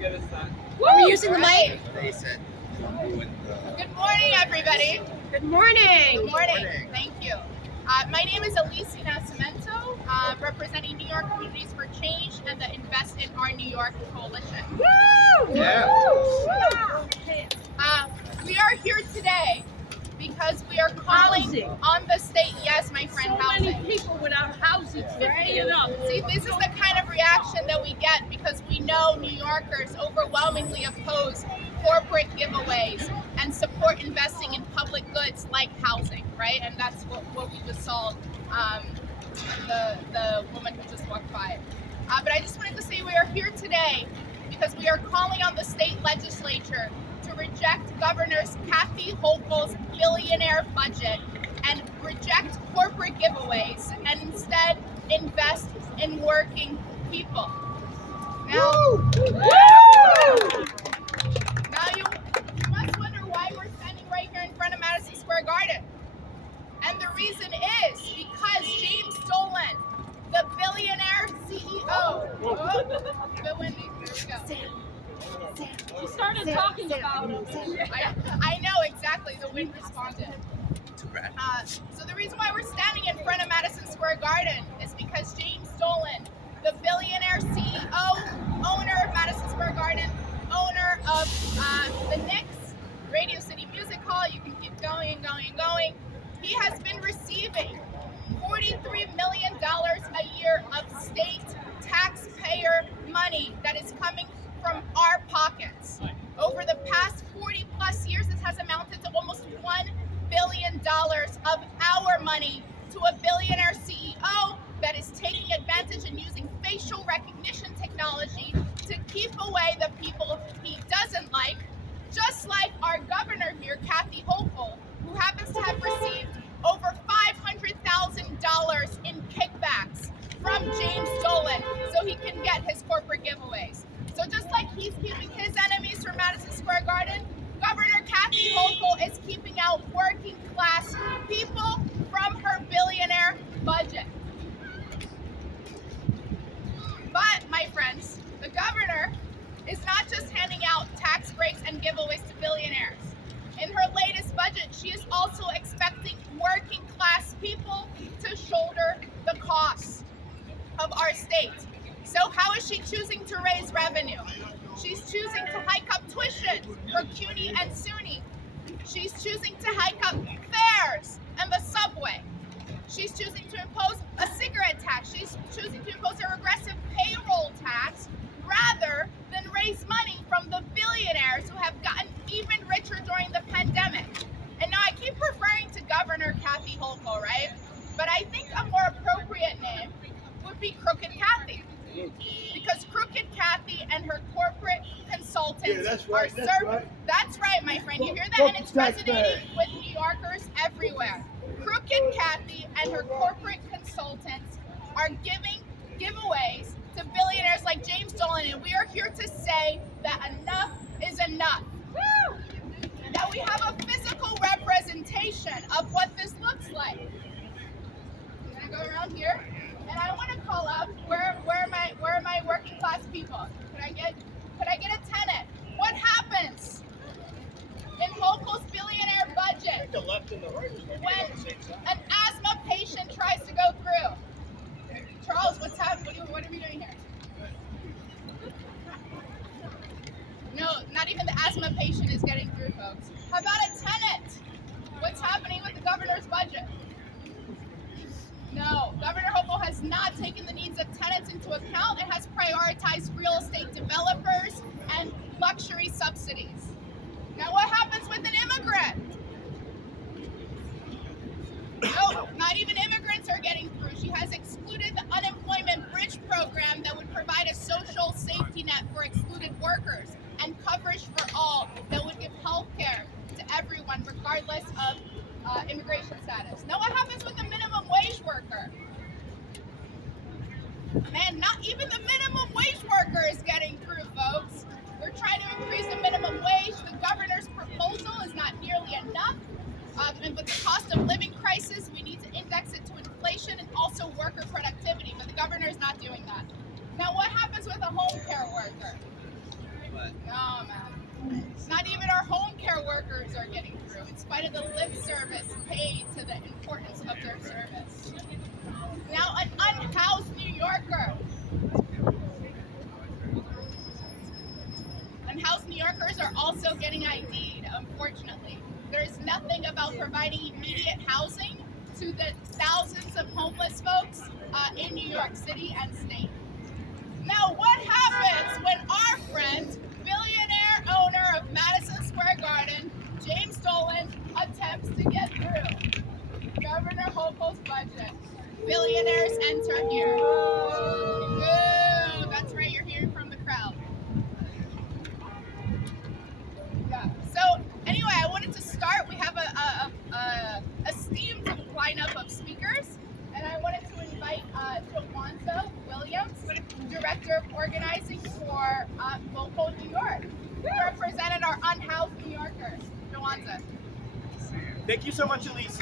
Are we using the mic? They said Good morning, everybody. Good morning. Good morning. Thank you. My name is Alicia Nascimento, representing New York Communities for Change and the Invest in Our New York Coalition. Woo! Yeah. We are here today because we are calling Housing. on the state. Yes, my friend, So housing. many people without houses, 50 and up. See, this is the kind of reaction that we get because we know New Yorkers overwhelmingly oppose corporate giveaways and support investing in public goods like housing, right? And that's what we just saw the woman who just walked by. But I just wanted to say we are here today because we are calling on the state legislature to reject Governor Kathy Hochul's billionaire budget and reject corporate giveaways and instead invest in working people. Now you must wonder why we're standing right here in front of Madison Square Garden. And the reason is because James Dolan, the billionaire CEO. Go Wendy, there we go. She started talking about him. I know exactly. The wind responded. So the reason why we're standing in front of Madison Square Garden is because James Dolan, the billionaire CEO, owner of Madison Square Garden, owner of the Knicks, Radio City Music Hall, you can keep going and going and going. He has been receiving $43 million a year of state taxpayer money that is coming from our pockets. Over the past 40 plus years, this has amounted to almost $1 billion of our money to a billionaire CEO that is taking advantage and using facial recognition technology to keep away the people he doesn't like, just like our governor here, Kathy Hochul, who happens to have received over $500,000 in kickbacks from James Dolan so he can get his corporate giveaways. So just like he's keeping his enemies from Madison Square Garden, Governor Kathy Hochul is keeping out working class people from her billionaire budget. But, my friends, the governor is not just handing out tax breaks and giveaways to billionaires. In her latest budget, she is also expecting working class people to shoulder the cost of our state. So how is she choosing to raise revenue? She's choosing to hike up tuition for CUNY and SUNY. She's choosing to hike up fares and the subway. She's choosing to impose a cigarette tax. She's choosing to impose a regressive payroll tax rather than raise money from the billionaires who have gotten even richer during the pandemic. And now I keep referring to Governor Kathy Hochul, right? But I think a more appropriate name would be Crooked Kathy. Because Crooked Kathy and her corporate consultants are serving. That's right, my friend. You hear that? And it's resonating with New Yorkers everywhere. Crooked Kathy and her corporate consultants are giving giveaways to billionaires like James Dolan, and we are here to say that enough is enough. Woo! That we have a physical representation of what this looks like. I'm gonna go around here. And I want to call out where are my working class people? Could I get a tenant? What happens in Hochul's billionaire budget the left and the right when an asthma patient tries to go through? Charles, what's happening? What are we doing here? No, not even the asthma patient is getting through, folks. How about a tenant? What's happening with the governor's budget? No, Governor Hochul has not taken the needs of tenants into account and has prioritized real estate developers and luxury subsidies. Now what happens with an immigrant? No, not even immigrants are getting through. She has excluded the unemployment bridge program that would provide a social safety net for excluded workers and coverage for all that would give health care to everyone regardless of immigration status. Now what happens with the minimum wage worker? Man, not even the minimum wage worker is getting Oh man. Not even our home care workers are getting through, in spite of the lip service paid to the importance of their service. Now, an unhoused New Yorker. Unhoused New Yorkers are also getting ID'd, unfortunately. There's nothing about providing immediate housing to the thousands of homeless folks in New York City and state. Now, what happens when our friend, billionaire owner of Madison Square Garden, James Dolan, attempts to get through Governor Hochul's budget? Billionaires enter here. Boo! That's right, you're hearing from the crowd. Yeah. So, anyway, I wanted to start. We have a esteemed lineup of speakers, and I wanted to invite Joanza Williams, Director of Organizing for Vocal New York, who represented our unhoused New Yorkers. Joanza. Thank you so much, Elise.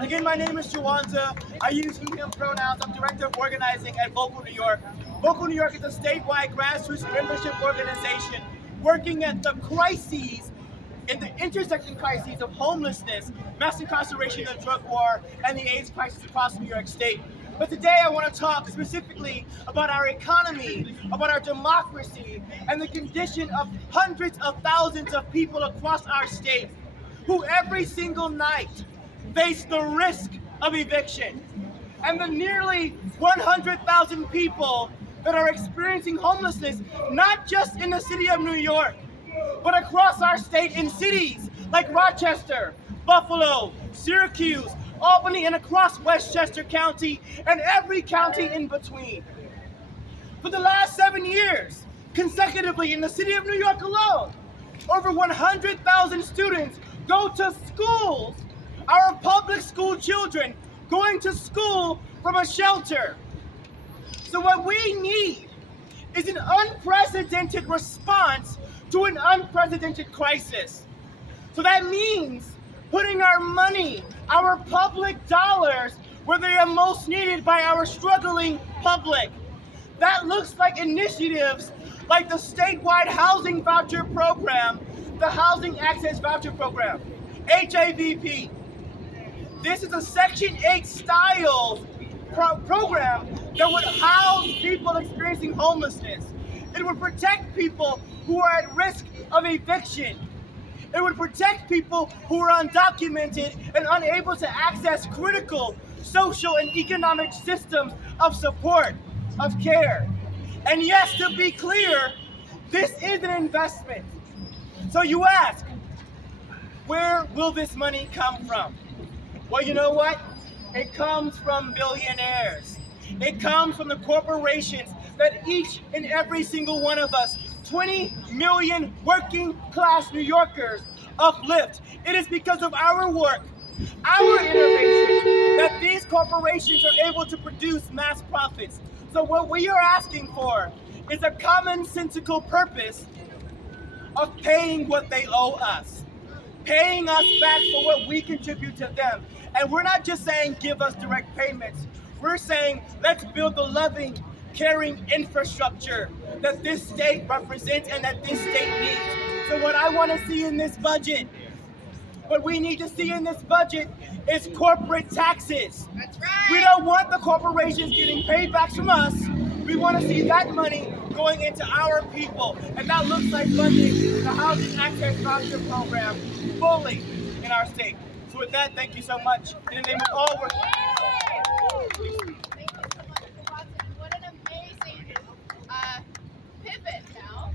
Again, my name is Joanza. I use he, him pronouns. I'm Director of Organizing at Vocal New York. Vocal New York is a statewide grassroots membership organization working at the crises, in the intersecting crises of homelessness, mass incarceration and drug war, and the AIDS crisis across New York State. But today I want to talk specifically about our economy, about our democracy, and the condition of hundreds of thousands of people across our state who every single night face the risk of eviction. And the nearly 100,000 people that are experiencing homelessness, not just in the city of New York, but across our state in cities like Rochester, Buffalo, Syracuse, Albany, and across Westchester County, and every county in between. For the last 7 years, consecutively in the city of New York alone, over 100,000 students go to schools, our public school children going to school from a shelter. So what we need is an unprecedented response to an unprecedented crisis. So that means putting our money, our public dollars, where they are most needed by our struggling public. That looks like initiatives like the statewide housing voucher program, the Housing Access Voucher Program, HAVP. This is a Section 8 style program that would house people experiencing homelessness. It would protect people who are at risk of eviction. It would protect people who are undocumented and unable to access critical social and economic systems of support, of care. And yes, to be clear, this is an investment. So you ask, where will this money come from? Well, you know what? It comes from billionaires. It comes from the corporations that each and every single one of us, 20 million working class New Yorkers, uplift. It is because of our work, our innovation, that these corporations are able to produce mass profits. So what we are asking for is a commonsensical purpose of paying what they owe us, paying us back for what we contribute to them. And we're not just saying give us direct payments. We're saying let's build the loving, caring infrastructure that this state represents and that this state needs. So what I want to see in this budget, what we need to see in this budget is corporate taxes. That's right. We don't want the corporations getting paybacks from us. We want to see that money going into our people. And that looks like funding the Housing Access Voucher Program fully in our state. So with that, thank you so much. In the name of all workers. Thank you so much, Joanza. What an amazing pivot now.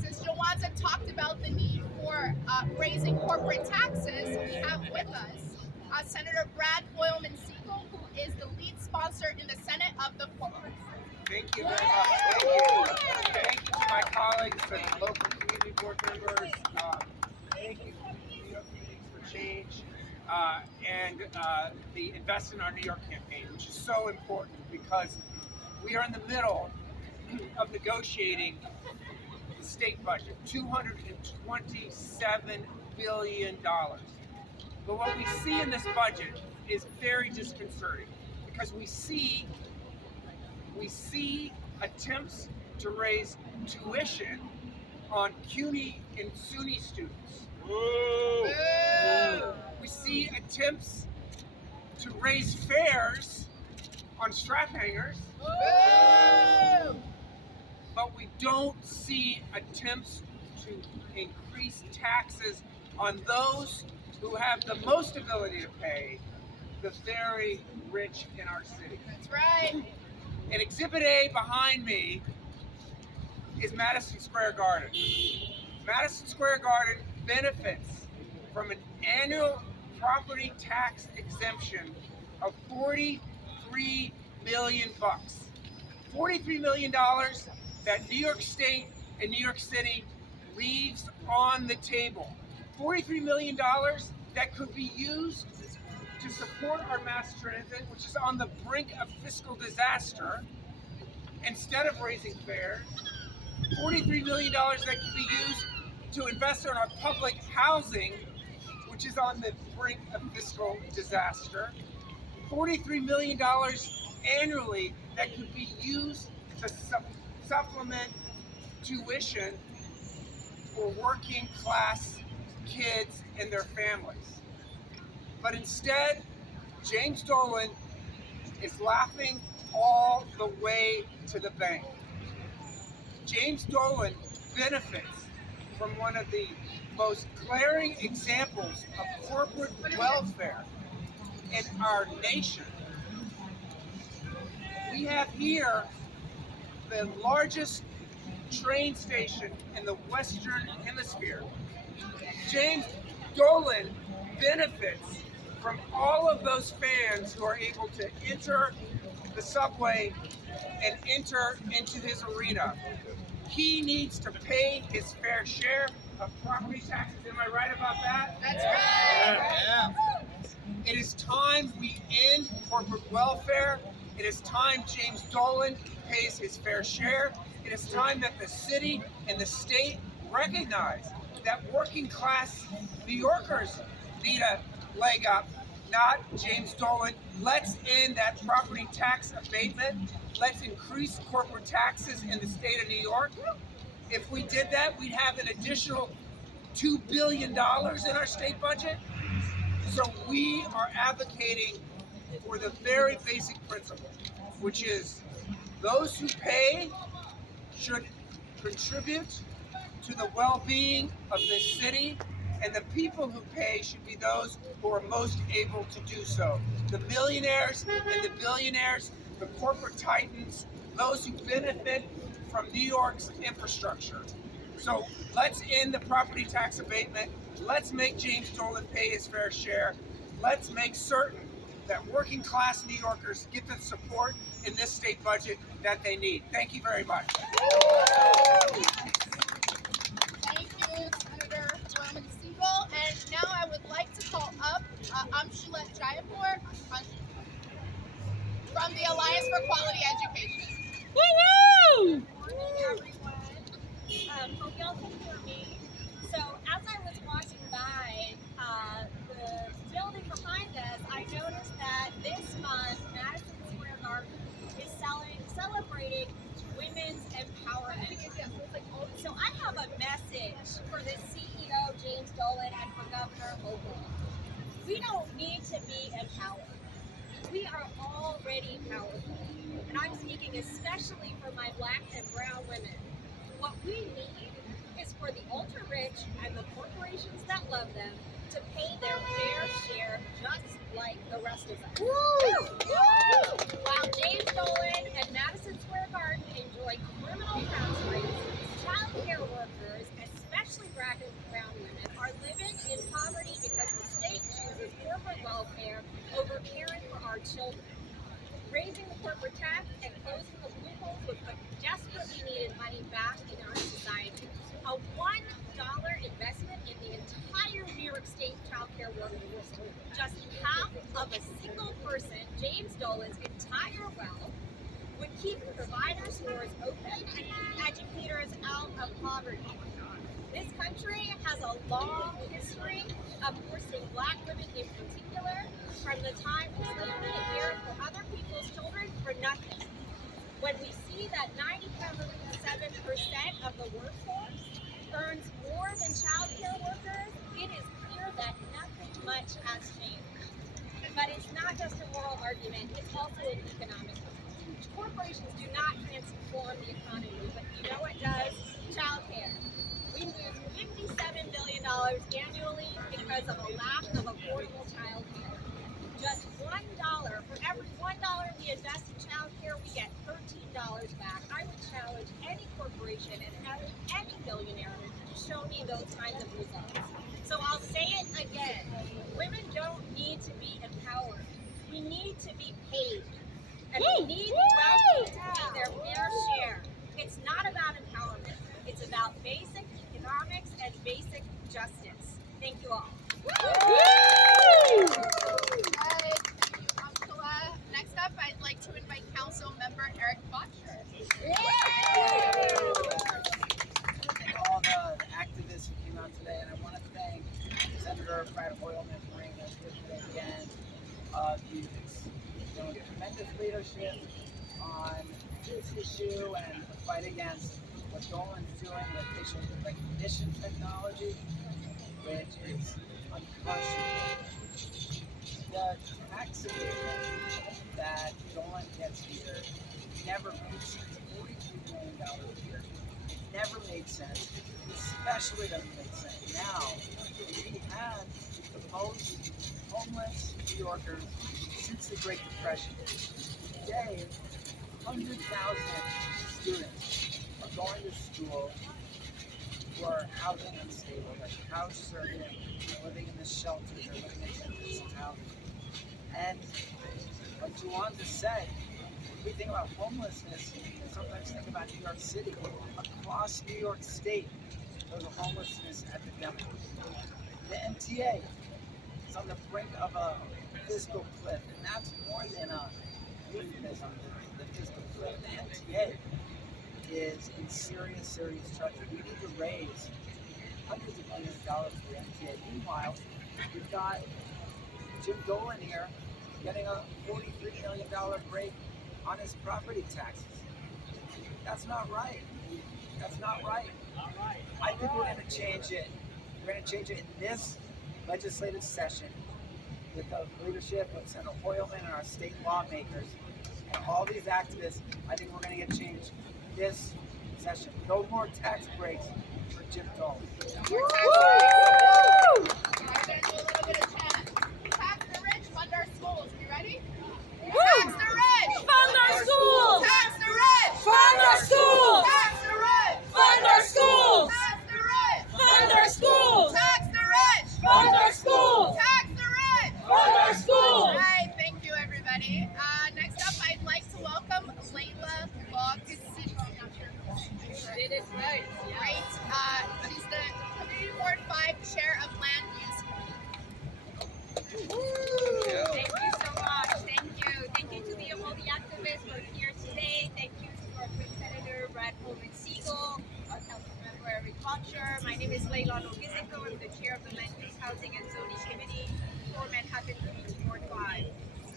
Since Joanza talked about the need for raising corporate taxes, we have with us Senator Brad Hoylman-Siegel, who is the lead sponsor in the Senate of the corporate. Thank you very much. Thank you to my colleagues and local community board members. Thank you to the New York Meetings for Change and the Invest in Our New York campaign, which is so important because we are in the middle of negotiating the state budget, $227 billion. But what we see in this budget is very disconcerting because we see attempts to raise tuition on CUNY and SUNY students. Woo. We see attempts to raise fares on strap hangers, but we don't see attempts to increase taxes on those who have the most ability to pay, the very rich in our city. That's right. And Exhibit A behind me is Madison Square Garden. Madison Square Garden benefits from an annual property tax exemption of $43 million. $43 million that New York State and New York City leaves on the table. $43 million that could be used to support our mass transit, which is on the brink of fiscal disaster, instead of raising fares. $43 million that could be used to invest in our public housing, which is on the brink of fiscal disaster. $43 million annually that could be used to supplement tuition for working class kids and their families. But instead, James Dolan is laughing all the way to the bank. James Dolan benefits from one of the most glaring examples of corporate welfare in our nation. We have here the largest train station in the Western Hemisphere. James Dolan benefits from all of those fans who are able to enter the subway and enter into his arena. He needs to pay his fair share of property taxes. Am I right about that? That's right. Yeah. It is time we end corporate welfare. It is time James Dolan pays his fair share. It is time that the city and the state recognize that working class New Yorkers need a leg up, not James Dolan. Let's end that property tax abatement. Let's increase corporate taxes in the state of New York. If we did that, we'd have an additional $2 billion in our state budget. So we are advocating for the very basic principle, which is those who pay should contribute to the well-being of this city, and the people who pay should be those who are most able to do so. The millionaires and the billionaires, the corporate titans, those who benefit from New York's infrastructure. So let's end the property tax abatement. Let's make James Dolan pay his fair share. Let's make certain that working class New Yorkers get the support in this state budget that they need. Thank you very much. Thank you, Senator Roman Siegel. And now I would like to call up Amshulet Jayapur from the Alliance for Quality Education. Woo-hoo! Good morning, everyone. Hope y'all can hear me. So, as I was walking by the building behind us, I noticed that this month, Madison Square Garden is celebrating women's empowerment. So, I have a message for the CEO, James Dolan, and for Governor Hochul. We don't need to be empowered. We are already powerful. And I'm speaking especially for my Black and brown women. What we need is for the ultra-rich and the corporations that love them to pay their fair share just like the rest of us. Woo! Woo! While James Dolan and Madison Square Garden enjoy criminal tax rates, child care workers, especially Black and brown women, are living in poverty because the state chooses corporate welfare over caring for our children. Raising the corporate tax and closing the loopholes would put desperately needed money back in our society. A $1 investment in the entire New York State child care workforce, just half of a single person, James Dolan's entire wealth, would keep provider stores open and keep educators out of poverty. This country has a long history of forcing Black women in particular from the time we slavery to care for other people's children for nothing. When we see that 97% of the workforce much has changed. But it's not just a moral argument, it's also an economic one. Corporations do not transform the economy, but you know what does? Childcare. We lose $57 billion annually because of a lack of affordable childcare. Just $1, for every $1 we invest in childcare, we get $13 back. I would challenge any corporation and any billionaire to show me those kinds of results. So I'll say it again. Women don't need to be empowered. We need to be paid. And we need wealthy to pay their fair share. It's not about empowerment. It's about basic economics and basic justice. Thank you all. Next up, I'd like to invite Council Member Eric Botcher. All the activists who came out today, and I want to thank Senator Brad Hoylman for bringing us here today again. He's shown tremendous leadership on this issue and the fight against what Dolan's doing with facial recognition technology, which is unconscionable. The tax agreement that Dolan gets here never made sense. $43 million a year. It never made sense. It especially doesn't make sense now. We had the most homeless New Yorkers since the Great Depression. Today, 100,000 students are going to school who are housing unstable, like house surfing, living in the shelters, or living in temporary housing. And like Juwanda said, we think about homelessness, and sometimes think about New York City. Across New York State, there's a homelessness epidemic. The MTA is on the brink of a fiscal cliff, and that's more than a euphemism. The fiscal cliff. The MTA is in serious, serious trouble. We need to raise hundreds of millions of dollars for the MTA. Meanwhile, we've got Jim Dolan here getting a $43 million break on his property taxes. That's not right. That's not right. I think we're going to change it. We're going to change it in this legislative session with the leadership of Senator Hoylman and our state lawmakers and all these activists. I think we're going to get changed this session. No more tax breaks for Jim Dolan. More tax breaks. I'm going to do a little bit of chat. Tax the rich, fund our schools. You ready? Tax the rich! Fund our schools! Tax the rich! Fund our schools! Tax the rich! Fund our schools! Tax the rich! Fund our schools! Tax the rich! Fund our schools! Tax the rich! Fund our schools! All right, thank you, everybody. Next up, I'd like to welcome Layla Bogusino. I'm not sure if I did it right. Great. She's the Community Board 5 Chair of Land Use. Thank you so much. Thank you. Thank you to all the activists who are here today. Thank you to our good Senator Brad Siegel, our Councilmember Eric Botcher. My name is Layla Logizico. I'm the chair of the Land Use, Housing and Zoning Committee for Manhattan Community Board 5.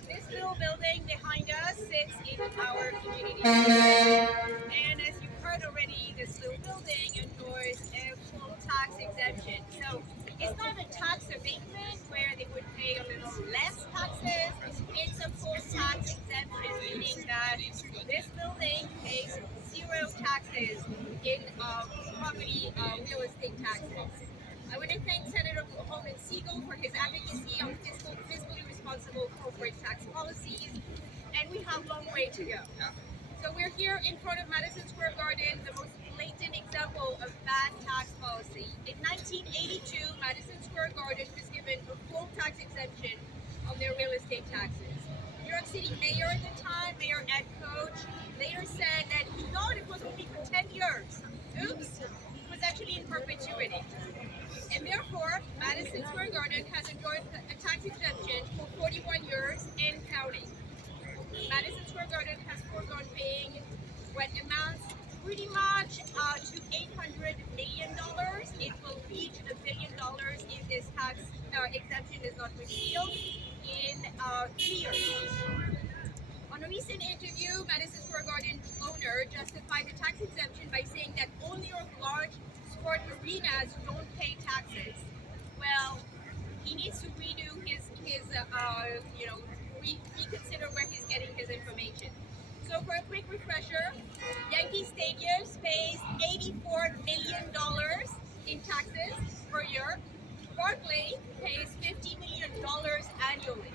This little building behind us sits in our community. And as you've heard already, this little building enjoys a full tax exemption. So it's not a tax abatement where they would pay a little less taxes. It's a full tax exemption, meaning that this building pays zero taxes in property real estate taxes. I want to thank Senator Holman Siegel for his advocacy on fiscally responsible corporate tax policies, and we have a long way to go. So we're here in front of Madison Square Garden, the most blatant example of bad tax policy. In 1982, Madison Square Garden was given a full tax exemption on their real estate taxes. New York City mayor at the time, Mayor Ed Koch, later said that he thought it was only for 10 years. Oops, it was actually in perpetuity. And therefore, Madison Square Garden has enjoyed a tax exemption for 41 years and counting. Madison Square Garden has foregone paying what amounts pretty much to $800 million. It will reach $1 billion if this tax exemption is not repealed in 3 years. On a recent interview, Madison Square Garden owner justified the tax exemption by saying that all New York large sport arenas don't pay taxes. Well, he needs to redo his reconsider where he's getting his information. So for a quick refresher, Yankee Stadium pays $84 million in taxes per year. Barclay pays $50 million annually.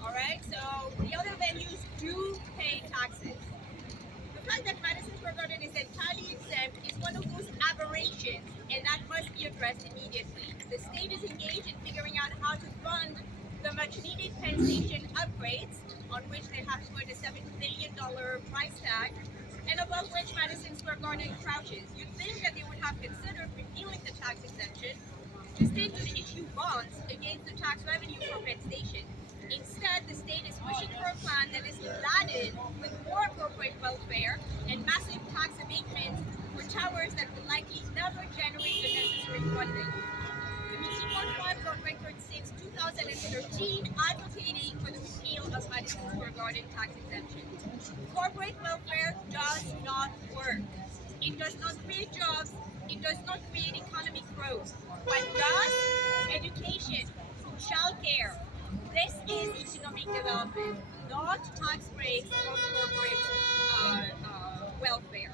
All right, so the other venues do pay taxes. The fact that Madison Square Garden is entirely exempt is one of those aberrations, and that must be addressed immediately. The state is engaged in figuring out how to fund the much-needed Penn Station upgrades, on which they have to put a $7 billion price tag, and above which Madison Square Garden crouches. You'd think that they would have considered repealing the tax exemption. The state would issue bonds against the tax revenue for Penn Station. Instead, the state is pushing for a plan that is laden with more corporate welfare and massive tax abatements for towers that will likely never generate the necessary funding. Committee 1 is on record since 2013 advocating for the repeal of Madison Square Garden tax exemption. Corporate welfare does not work. It does not create jobs. It does not create economic growth. What does? Education, childcare. This is economic development, not tax breaks or corporate welfare.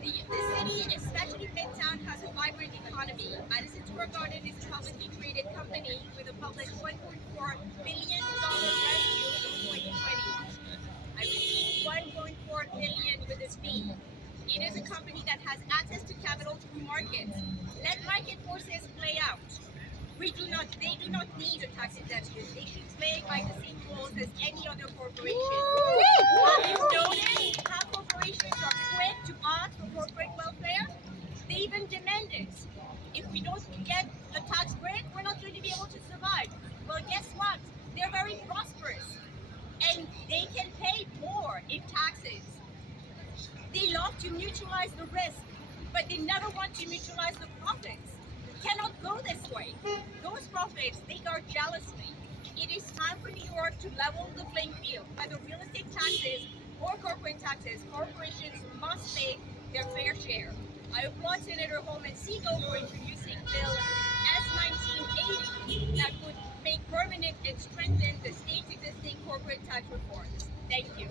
The city, especially Midtown, has a vibrant economy. Madison Square Garden is a publicly traded company with a published $1.4 billion revenue in 2020. I repeat, $1.4 billion with a B. It is a company that has access to capital through markets. Let market forces play out. They do not need a tax exemption. They should play by the same rules as any other corporation. Have you noticed how corporations are quick to ask for corporate welfare? They even demand it. If we don't get a tax break, we're not going to be able to survive. Well, guess what? They're very prosperous, and they can pay more in taxes. They love to mutualize the risk, but they never want to mutualize the profits. Cannot go this way. Those profits they guard jealously. It is time for New York to level the playing field. Whether real estate taxes or corporate taxes, corporations must pay their fair share. I applaud Senator Holman Segal for introducing Bill S-1980 that would make permanent and strengthen the state's existing corporate tax reforms. Thank you.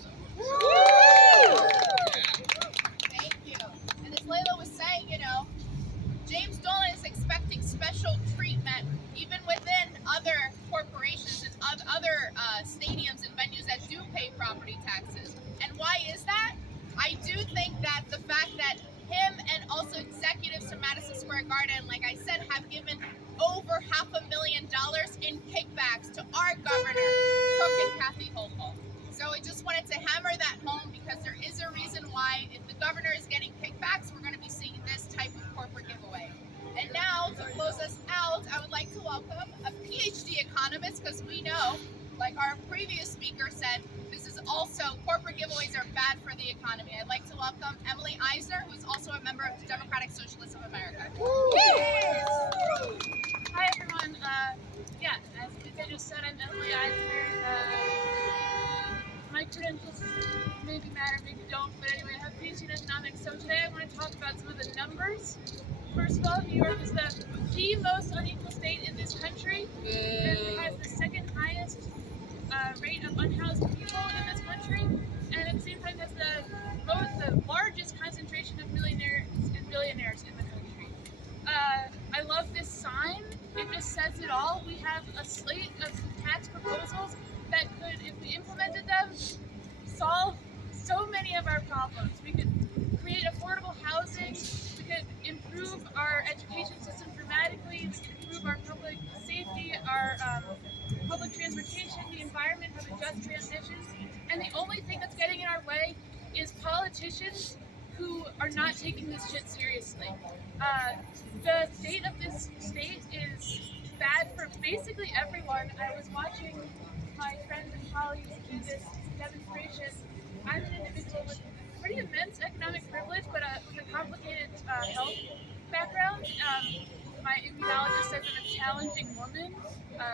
Thank you. And as Layla was saying, James Dolan is expecting special treatment even within other corporations and other stadiums and venues that do pay property taxes. And why is that? I do think that the fact that him and also executives from Madison Square Garden, like I said, have given over $500,000 in kickbacks to our governor, Cook and Kathy Hochul. So I just wanted to hammer that home because there is a reason why if the governor is getting kickbacks, we're going to be seeing this type of corporate giveaway. And now, to close us out, I would like to welcome a PhD economist because we know, like our previous speaker said, this is also, corporate giveaways are bad for the economy. I'd like to welcome Emily Eisner, who is also a member of the Democratic Socialists of America. Hi everyone. As Lisa just said, I'm Emily Eisner. My credentials maybe matter, maybe don't, but anyway, I have a PhD in economics. So today I want to talk about some of the numbers. First of all, New York is the most unequal state in this country. It has the second highest rate of unhoused people in this country, and at the same time has the largest concentration of millionaires and billionaires in the country. I love this sign. It just says it all. We have a slate of tax proposals that could, if we implemented them, solve so many of our problems. We could create affordable housing, we could improve our education system dramatically, we could improve our public safety, our public transportation, the environment, have a just transition. And the only thing that's getting in our way is politicians who are not taking this shit seriously. The state of this state is bad for basically everyone. I was watching my friends and colleagues do this demonstration. I'm an individual with pretty immense economic privilege, but with a complicated health background. My immunologist says I'm a challenging woman,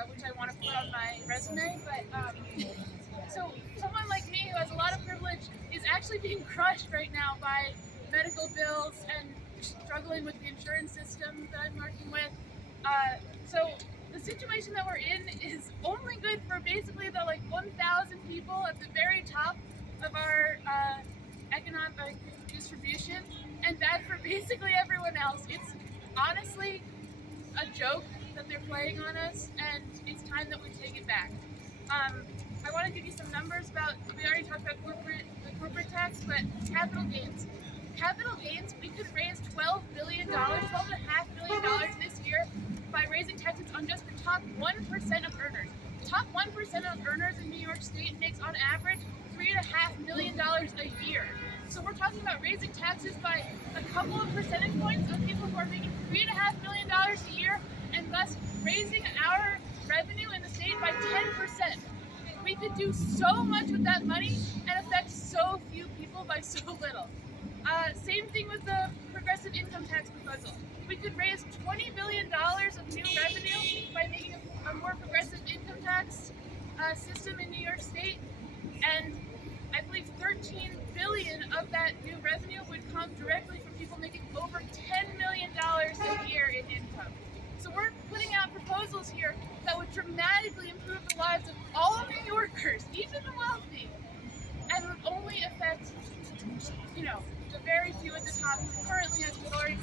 which I want to put on my resume. But so someone like me who has a lot of privilege is actually being crushed right now by medical bills and struggling with the insurance system that I'm working with. So the situation that we're in is only good for basically the 1,000 people at the very top of our economic distribution, and bad for basically everyone else. It's honestly a joke that they're playing on us, and it's time that we take it back. I want to give you some numbers about, we already talked about the corporate tax, but capital gains. Capital gains, we could raise $12 billion, $12.5 billion this year by raising taxes on just the top 1% of earners. Top 1% of earners in New York State makes on average $3.5 million a year. So we're talking about raising taxes by a couple of percentage points on people who are making $3.5 million a year, and thus raising our revenue in the state by 10%. We could do so much with that money and affect so few people by so little. Same thing with the progressive income tax proposal. We could raise $20 billion of new revenue by making a more progressive income tax system in New York State, and I believe $13 billion of that new revenue would come directly from people making over $10 million a year in income. So we're putting out proposals here that would dramatically improve the lives of all New Yorkers, even the wealthy, and would only affect, the very few at the top who currently, as we've already